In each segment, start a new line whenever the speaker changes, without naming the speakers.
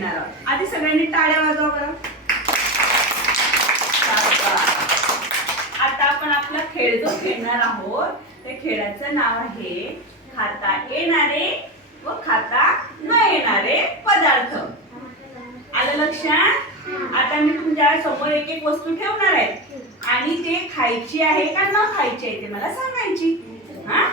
घेणार आहोत. आधी सगळ्यांनी टाळ्या वाजवा बरं. आता आपण आपला खेळ जो खेळणार आहोत त्या खेळाचं नाव आहे खाता येणारे व खाता न येणारे पदार्थ. आलं लक्षात? आता मी तुमच्यासमोर एक एक वस्तू ठेवणार आहे. आणि ते खायची आहे का न खायची आहे ते मला सांगायची. हा?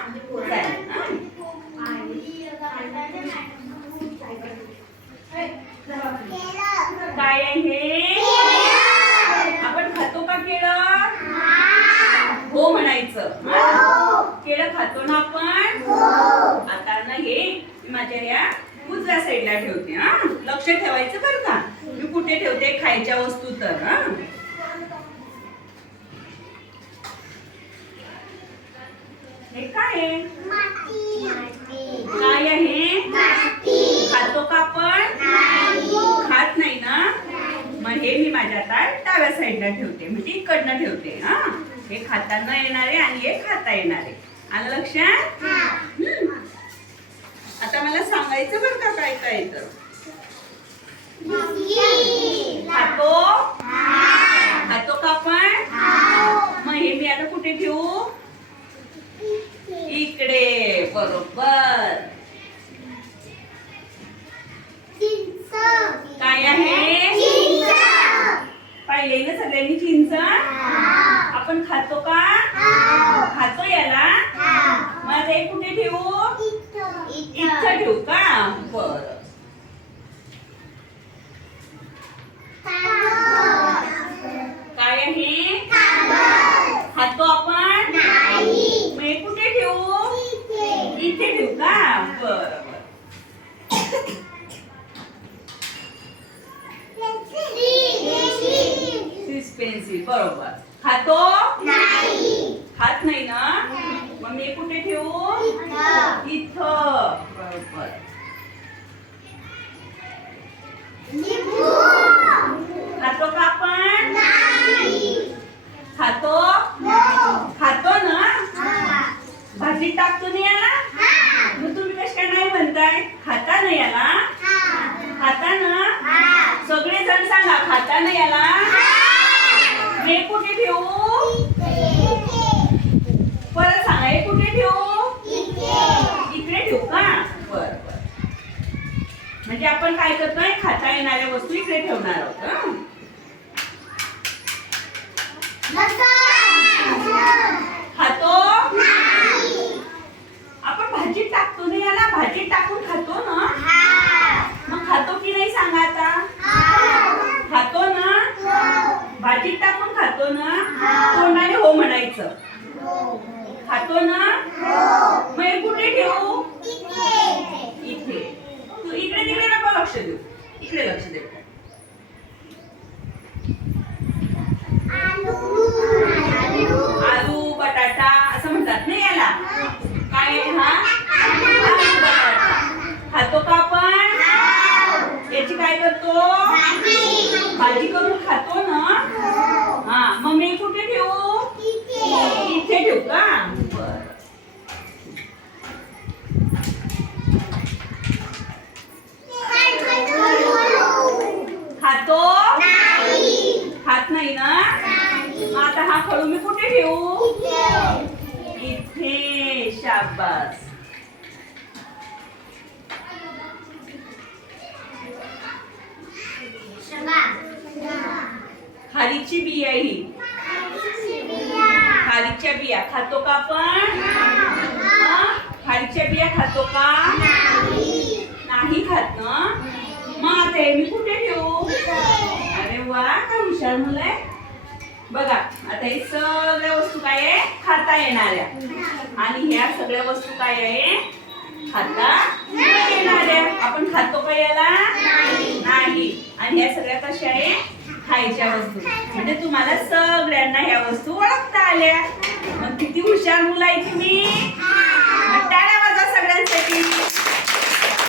हा? आपण खातो का केळं? हो म्हणायचं. हा? केळं खातो ना आपण? आता ना हे माझ्या या उजव्या साईडला ठेवते हा. लक्ष ठेवायचं बरं का? मी कुठे ठेवते? खायच्या वस्तू तर हा. हे काय आहे? काय आहे खातो का आपण खात नाही ना मग हे मी माझ्या आता डाव्या साईडला ठेवते म्हणजे इकडनं ठेवते हा. हे खाता न येणारे आणि हे खाता येणारे. आलं लक्षात. आता मला सांगायचं बरं का काय काय तर खातो? खातो का आपण? मग हे मी आता कुठे ठेवू? सगळ्यांनी चिंच? आपण खातो का? खातो याला? मग ते कुठे ठेवू? इथं. ठेवू का? बर. काय आहे? खातो आपण? कुठे ठेवू? इथे ठेवू का? बर. पेन्सिल बरोबर. खातो? खात नाही ना? मग मी कुठे ठेवू? इथं. बरोबर. खातो का आपण? खातो? खातो ना? भाजी टाकतो ना याला? मग तुम्ही कश काय नाही म्हणताय? खाता ना याला? खाता ना? सगळे जण सांगा खाता ना याला? मी कुठे ठेवू? परत सांगा हे कुठे ठेवू? इकडे ठेवू का? बर बर. म्हणजे आपण काय करतोय? खाता येणाऱ्या वस्तू इकडे ठेवणार आहोत हं? खातो आपण भाजीत टाकतो ना याला भाजीत टाकून खातो ना मग खातो की नाही सांगा आता खातो ना भाजीत टाकून खातो ना तोंडाने म्हणायचं खातो ना? मग कुठे ठेवू? इथे. तू इकडे तिकडे नको लक्ष देऊ. इकडे लक्ष दे. आलू बटाटा असं म्हणतात ना याला. काय हा? बटाटा. खातो का आपण? याची काय करतो भाजी करून खातो ना हा मग मी कुठे ठेवू इथे ठेवू का बरं खातो खात नाही ना मग आता हा खडू मी कुठे ठेवू? इथे. शाबास. खारीची बिया ही खारीच्या बिया. खातो का आपण? हा? खारीच्या बिया खातो का? नाही खात ना? मग आता मी कुठे ठेवू? अरे वा काय हुशार मुलं आहे. बघा आता हे सगळ्या वस्तू काय आहे? खाता येणाऱ्या. आणि ह्या सगळ्या वस्तू काय आहे? खाता येणाऱ्या. आपण खातो का याला? नाही. आणि ह्या सगळ्या कशा आहे? खायच्या वस्तू. म्हणजे तुम्हाला सगळ्यांना ह्या वस्तू ओळखता आल्या. मग किती हुशार मुलं आहे तुम्ही.